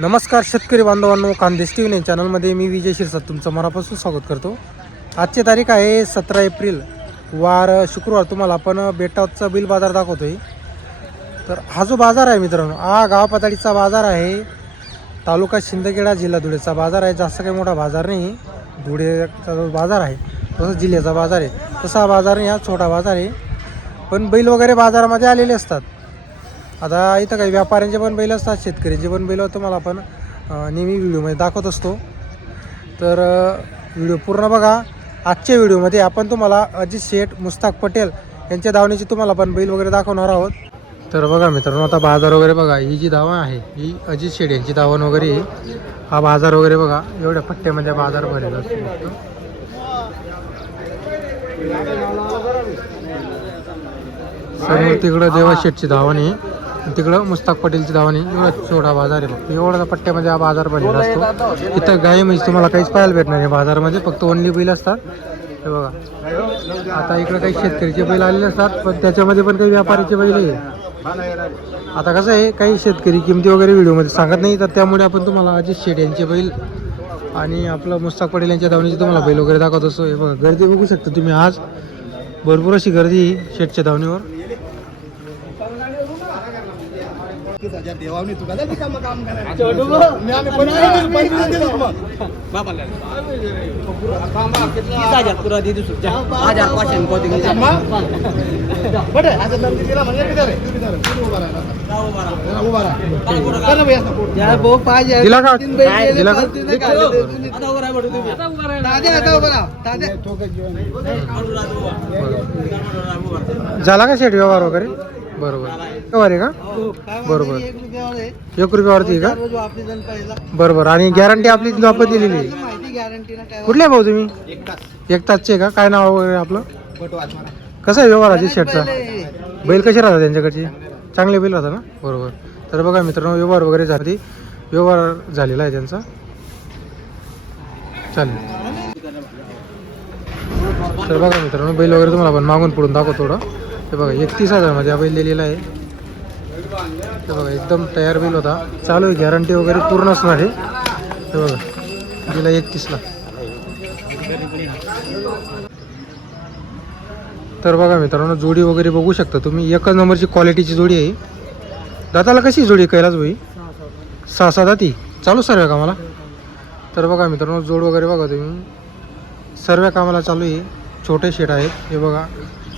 नमस्कार शेतकरी बांधवांनो, खानदेश टी व्ही चॅनलमध्ये मी विजय शिरसाट तुमचं मनापासून स्वागत करतो. आजची तारीख आहे 17 एप्रिल, वार शुक्रवार. तुम्हाला आपण बेटाचा बिल बाजार दाखवतोय. तर हा जो बाजार आहे मित्रांनो, हा गाव पातळीचा बाजार आहे. तालुका शिंदखेडा, जिल्हा धुळेचा बाजार आहे. जास्त काही मोठा बाजार नाही. धुळेचा जो बाजार आहे तसं जिल्ह्याचा बाजार आहे. तसा हा बाजार नाही, हा छोटा बाजार आहे. पण बैल वगैरे बाजारामध्ये आलेले असतात. आता इथं काही व्यापाऱ्यांचे पण बैल असतात, शेतकऱ्यांचे पण बैल तुम्हाला आपण नेहमी व्हिडिओमध्ये दाखवत असतो. तर व्हिडिओ पूर्ण बघा. आजच्या व्हिडिओमध्ये आपण तुम्हाला अजित शेठ, मुस्ताक पटेल यांच्या धावणीची तुम्हाला आपण बैल वगैरे दाखवणार आहोत. तर बघा मित्रांनो, आता बाजार वगैरे बघा. ही जी धावण आहे ही अजित शेठ यांची धावण वगैरे आहे. हा बाजार वगैरे बघा, एवढ्या पट्ट्यामध्ये बाजार भरलेला असतो. समोर तिकडं देवा शेठची धावण आहे, तिकडं मुस्ताक पटेलची धावणी. एवढा छोटा बाजार आहे. फक्त एवढा पट्ट्यामध्ये हा बाजार भरलेला असतो. इथं गाय म्हैस तुम्हाला काहीच पाहायला भेटणार नाही बाजारामध्ये, फक्त ओनली बैल असतात. हे बघा, आता इकडं काही शेतकरीचे बैल आलेले असतात, पण त्याच्यामध्ये पण काही व्यापाऱ्याचे बैल आहे. आता कसं आहे, काही शेतकरी किमती वगैरे व्हिडिओमध्ये सांगत नाही, तर त्यामुळे आपण तुम्हाला अजित शेठ यांचे बैल आणि आपलं मुस्ताक पटेल यांच्या धावणीचे तुम्हाला बैल वगैरे दाखवत असतो. हे बघा, गर्दी बघू शकता तुम्ही. आज भरपूर अशी गर्दी शेठच्या धावणीवर. झाला का शेठ व्यवहार वगैरे? बरोबर, व्यवहार आहे का? बरोबर, 1 रुपयावरती का? बरोबर. आणि गॅरंटी आपली आपण दिलेली आहे. कुठले भाऊ तुम्ही? एक तासचे का? काय नाव वगैरे आपलं? कसं आहे व्यवहार अजित शेठचा? बैल कसे राहतात त्यांच्याकडचे? चांगले बैल राहतात ना? बरोबर. तर बघा मित्रांनो, व्यवहार वगैरे झाली, व्यवहार झालेला आहे त्यांचा. चालेल. तर बघा मित्रांनो, बैल वगैरे तुम्हाला आपण मागून पुढून दाखवतो थोडं. हे बघा, 31,000 मध्ये हा बैल दिलेला आहे. हे बघा, एकदम तयार बैल होता. चालू आहे, गॅरंटी वगैरे पूर्ण असणार आहे. हे बघा, दिला 31ला. तर बघा मित्रांनो, जोडी वगैरे बघू शकता तुम्ही. एकच नंबरची क्वालिटीची जोडी आहे. दाताला कशी जोडी कैलास भाई? 6 दाती चालू सर्व कामाला. तर बघा मित्रांनो, जोड वगैरे बघा तुम्ही, सर्व कामाला चालू आहे. छोटे शेट आहेत. हे बघा,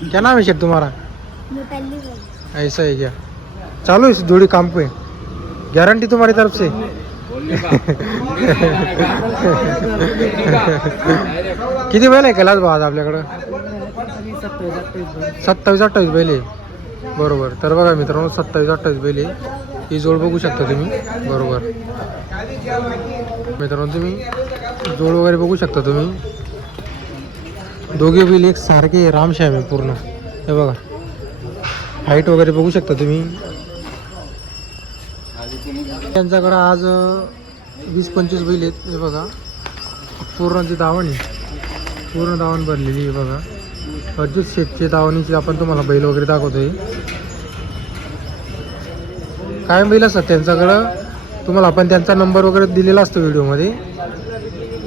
क्या नाम है शेठ तुम्हारा? ऐसा है क्या? चालू है जोड़ी काम पे, गारंटी तुम्हारी तरफ से? किती बैल आहे कैलास भाऊ आज आपल्याकडं? 27-28 बैल आहे. बरोबर. तर बघा मित्रांनो, 27-28 बैल आहे. ही जोड बघू शकता तुम्ही. बरोबर मित्रांनो, तुम्ही जोड वगैरे बघू शकता तुम्ही. दोघे बैल एक सारखे रामश्याम आहे पूर्ण. हे बघा, हाईट वगैरे बघू शकता तुम्ही. त्यांच्याकडं आज 20-25 बैल आहेत. हे बघा, पूर्ण ती दावणी, पूर्ण दावण भरलेली आहे. बघा, अजित शेठची दावणीची आपण तुम्हाला बैल वगैरे दाखवतोय. काय बैल असतात त्यांच्याकडं, तुम्हाला आपण त्यांचा नंबर वगैरे दिलेला असतो व्हिडिओमध्ये.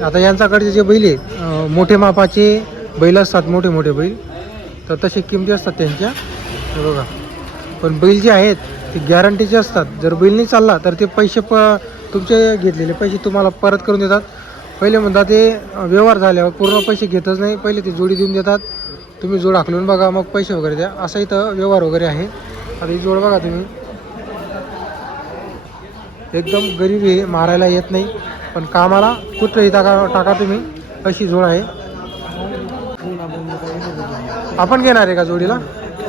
आता यांच्याकडचे जे बैल आहे, मोठे मापाचे बैल असतात, मोठे मोठे बैल, तर तशी किमती असतात त्यांच्या. हे बघा, पण बैल जे आहेत ते गॅरंटीचे असतात. जर बैल नाही चालला तर ते पैसे तुमचे घेतलेले पैसे तुम्हाला परत करून देतात. पहिले म्हणतात ते व्यवहार झाल्यावर पूर्ण पैसे घेतच नाही, पहिले ते जोडी देऊन देतात. तुम्ही जोड हाकलून बघा, मग पैसे वगैरे द्या, असं इथं व्यवहार वगैरे आहे. आता ही जोड बघा तुम्ही, एकदम गरीब आहे, मारायला येत नाही, पण कामाला कुठलंही टाका तुम्ही, अशी जोड आहे. आपण घेणार आहे का जोडीला?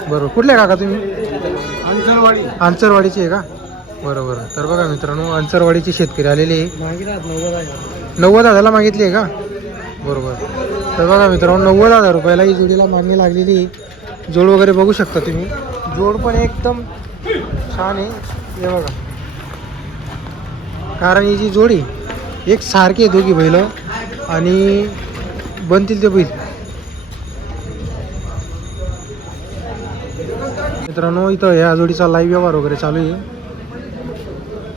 बरोबर. कुठले काका तुम्ही? अंचरवाडीचे आहे का? बरोबर. तर बघा मित्रांनो, अंचरवाडीचे शेतकरी आलेले आहे. 90,000ला मागितली आहे का? बरोबर. तर बघा मित्रांनो, 90,000 रुपयाला ही जोडीला मागणी लागलेली आहे. जोड वगैरे बघू शकता तुम्ही. जोड पण एकदम छान आहे. हे बघा, कारण ही जी जोडी एक सारखी आहे, दोघी बैल, आणि बनतील ते बैल. मित्रांनो, इथं ह्या जोडीचा लाईव्ह व्यवहार वगैरे चालू आहे.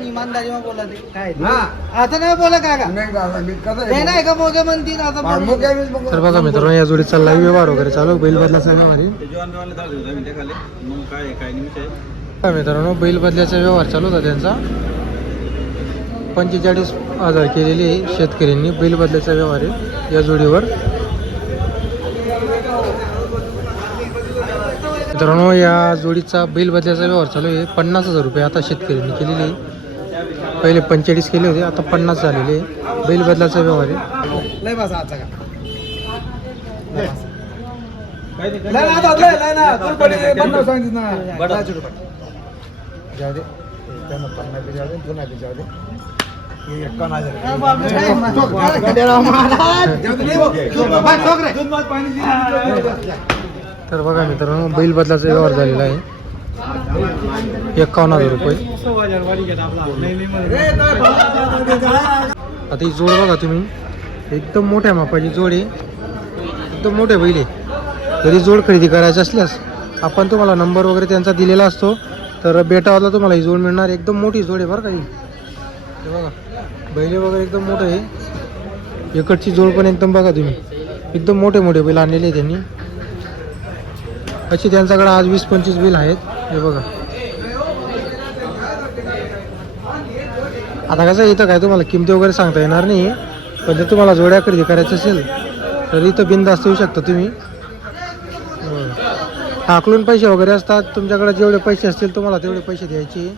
इमानदारी में बोला ते काय हा. आता नाही बोला का नाही दादा मी कसं ते नाही का मोगे म्हणतील आता आहे बोलू. तर बघा मित्रांनो या जोडीचा लाईव्ह व्यवहार वगैरे चालू आहे बैल बदलाचा व्यवहार आहे. बघा मित्रांनो बैल बदल्याचा व्यवहार चालू होता त्यांचा 45,000 केलेली आहे शेतकऱ्यांनी बैल बदल्याचा व्यवहार आहे या जोडीवर. मित्रांनो या जोडीचा बैल बदल्याचा व्यवहार चालू आहे 50,000 रुपये आता शेतकऱ्यांनी केलेले आहे. पहिले 45 केले होते आता 50 झालेले आहे. बैल बदलाचा व्यवहार आहे. लय बसा आता का लय ना आता लय ना तू पडे बनव सांगितलं ना बडा. जाऊ दे त्यांना 50 पे जाऊ दे तू नाही जाऊ दे हे 51,000 काय बाबा, काय महाराज? गड्याराव महाराज. जाऊ दे नाही भाऊ. बाय, ठोक रे. दूध भात पाणी दिली. तर बघा मित्रांनो बैल बदलाचा व्यवहार झालेला आहे 51,000 रुपये. आता ही जोड बघा तुम्ही एकदम मोठ्या मापाची जोड आहे एकदम मोठे बैल आहे. जरी जोड खरेदी करायची असल्यास आपण तुम्हाला नंबर वगैरे त्यांचा दिलेला असतो तर बेटावाला तुम्हाला ही जोड मिळणार. एकदम मोठी जोड आहे बरं का ही. हे बघा बैल वगैरे एकदम मोठं आहे. इकडची जोड पण एकदम बघा तुम्ही एकदम मोठे मोठे बैल आणलेले आहे त्यांनी. अशी त्यांच्याकडे आज 20-25 बैल आहेत. हे बघा आता कसं इथं काय तुम्हाला किमती वगैरे सांगता येणार नाही पण जर तुम्हाला जोड्या खरेदी करायचं असेल तर इथं बिनधास्त येऊ शकता तुम्ही. टाकलून पैसे वगैरे असतात तुमच्याकडे जेवढे पैसे असतील तुम्हाला तेवढे पैसे द्यायचे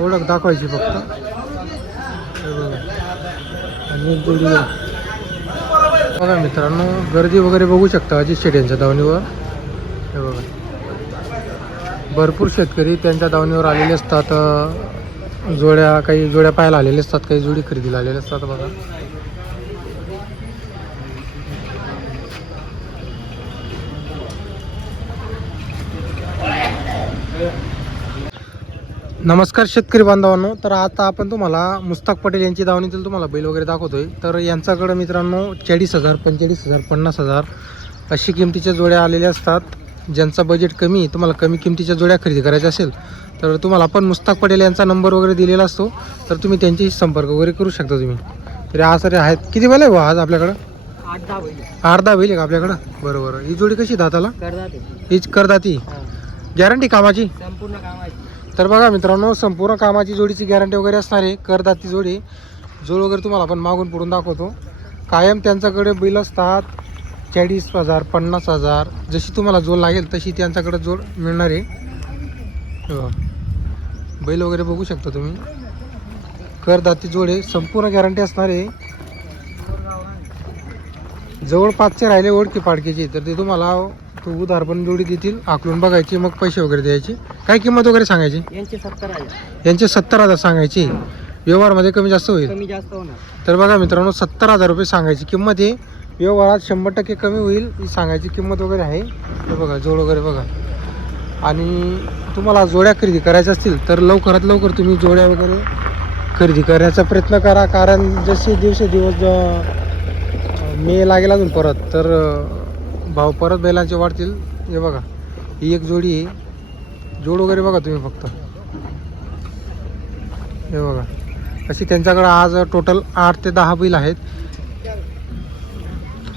ओळख दाखवायची फक्त. हे बघा आणि एक जोडी बघा मित्रांनो गर्दी वगैरे बघू शकता अजित शेट यांच्या दावणीवर. हे बघा भरपूर शेतकरी त्यांच्या दावणीवर आलेले असतात. काही जोड्या पाहायला आलेले असतात काही जोडी खरेदीला आलेले असतात. बघा नमस्कार शेतकरी बांधवांनो. तर आता आपण तुम्हाला मुस्ताक पटेल यांची दावणीतील तुम्हाला बैल वगैरे दाखवतोय. तर यांच्याकडे मित्रांनो 40,000 45,000 50,000 अशी किमतीच्या जोड्या आलेल्या असतात. ज्यांचा बजेट कमी आहे तुम्हाला कमी किमतीच्या जोड्या खरेदी करायच्या असेल तर तुम्हाला आपण मुस्ताक पटेल यांचा नंबर वगैरे दिलेला असतो तर तुम्ही त्यांच्याशी संपर्क वगैरे करू शकता तुम्ही. तरी आज सर आहेत किती बैल आहे बुवा आज आपल्याकडं? 8-10 बैल 8-10 बैल आहे का आपल्याकडं? बरोबर. ही जोडी कशी दाताला? करतात ते. हीच करदाती गॅरंटी कामाची? संपूर्ण कामाची. तर बघा मित्रांनो संपूर्ण कामाची जोडीची गॅरंटी वगैरे असणार आहे. करदाती जोडी जोड वगैरे तुम्हाला आपण मागून पुढून दाखवतो. कायम त्यांच्याकडे बैल असतात 40,000 50,000 जशी तुम्हाला जोड लागेल तशी त्यांच्याकडे जोड मिळणार आहे. बैल वगैरे बघू शकता तुम्ही करदाती जोड आहे संपूर्ण गॅरंटी असणार आहे. जवळपासचे राहिले ओळखी पाडकीचे तर ते तुम्हाला उधार पण जोडी देतील आकलून बघायची मग पैसे वगैरे द्यायचे. काय किंमत वगैरे सांगायची? यांचे 70,000. यांचे 70,000 सांगायची. व्यवहारमध्ये कमी जास्त होईल. कमी जास्त होणार. तर बघा मित्रांनो 70,000 रुपये सांगायची किंमत आहे. व्यवहारात 100% कमी होईल ही सांगायची किंमत वगैरे आहे. हे बघा जोड वगैरे बघा. आणि तुम्हाला जोड्या खरेदी करायच्या असतील तर लवकरात लवकर तुम्ही जोड्या वगैरे खरेदी करण्याचा प्रयत्न करा. कारण जसे दिवस मे लागेल अजून परत तर भाव परत बैलांचे वाढतील. हे बघा ही एक जोडी आहे. जोड वगैरे बघा तुम्ही फक्त. हे बघा अशी त्यांच्याकडे आज टोटल 8 ते 10 बैल आहेत.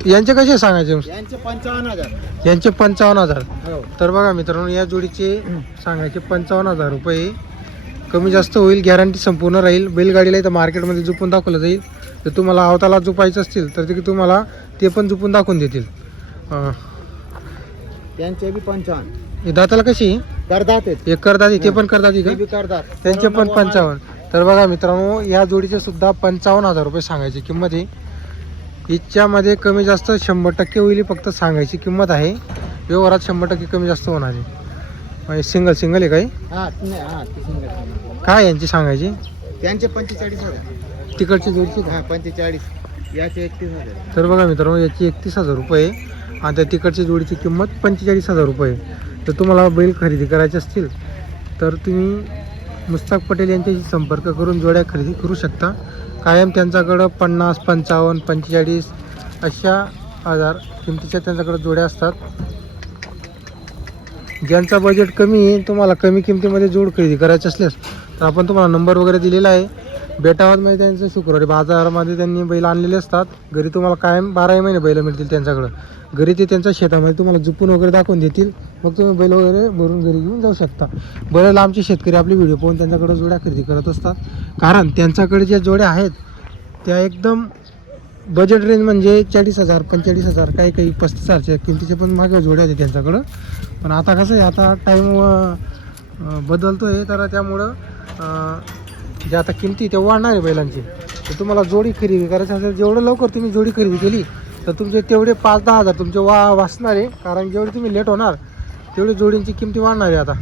यांचे कसे सांगायचे? यांचे 55,000. यांचे 55,000. हो. तर बघा मित्रांनो या जोडीचे सांगायचे 55,000 रुपये. कमी जास्त होईल गॅरंटी संपूर्ण राहील. बैलगाडीला इथं मार्केटमध्ये जुपून दाखवलं जाईल. तर तुम्हाला अवताला जुपायचं असतील तर ते तुम्हाला ते पण जुपून दाखवून देतील. त्यांचे बी 55. हे दाताला कशी करतात ते. एक करतात ते पण करतात का? बी करतात. त्यांचे पण 55. तर बघा मित्रांनो या जोडीचे सुद्धा 55,000 रुपये सांगायची किंमत आहे. हिच्यामध्ये कमी जास्त 100% होईल फक्त सांगायची किंमत आहे. व्यवहारात 100% कमी जास्त होणार आहे. म्हणजे सिंगल आहे काही काय यांची सांगायची? त्यांचे 45,000. तिकडची जोडची का? 45. याचे 31,000. तर बघा मित्रांनो याची 31,000 रुपये आणि त्या तिकडची जोडीची किंमत 45,000 रुपये. तर तुम्हाला बैल खरेदी करायचे असतील तर तुम्ही मुस्ताक पटेल यांच्याशी संपर्क करून जोड्या खरेदी करू शकता. कायम त्यांच्याकडं 50 55 45 अशा हजार किमतीच्या त्यांच्याकडे जोड्या असतात. ज्यांचा बजेट कमी आहे तुम्हाला कमी किमतीमध्ये जोड खरेदी करायची असल्यास तर आपण तुम्हाला नंबर वगैरे दिलेला आहे. बेटावरमध्ये त्यांचं शुक्रवारी बाजारामध्ये त्यांनी बैल आणलेले असतात. घरी तुम्हाला कायम 12 महिने बैल मिळतील त्यांच्याकडं. घरी ते त्यांच्या शेतामध्ये तुम्हाला जुपून वगैरे दाखवून देतील. मग तुम्ही बैल वगैरे भरून घरी घेऊन जाऊ शकता. बरेच आमचे शेतकरी आपले व्हिडिओ पाहून त्यांच्याकडे जोड्या खरेदी करत असतात. कारण त्यांच्याकडे ज्या जोड्या आहेत त्या एकदम बजेट रेंज म्हणजे 40,000 45,000 काही 35,000च्या किमतीचे पण मागे जोड्या आहेत त्यांच्याकडं. पण आता कसं आहे, आता टाईम बदलतो आहे, तर त्यामुळं जे आता किमती ते वाढणार आहे बैलांची. तर तुम्हाला जोडी खरेदी करायची असेल, जेवढं लवकर तुम्ही जोडी खरेदी केली तर तुमचे तेवढे 5-10 हजार तुमचे वाचणार आहे. कारण जेवढे तुम्ही लेट होणार तेवढी जोडींची किमती वाढणार आहे आता.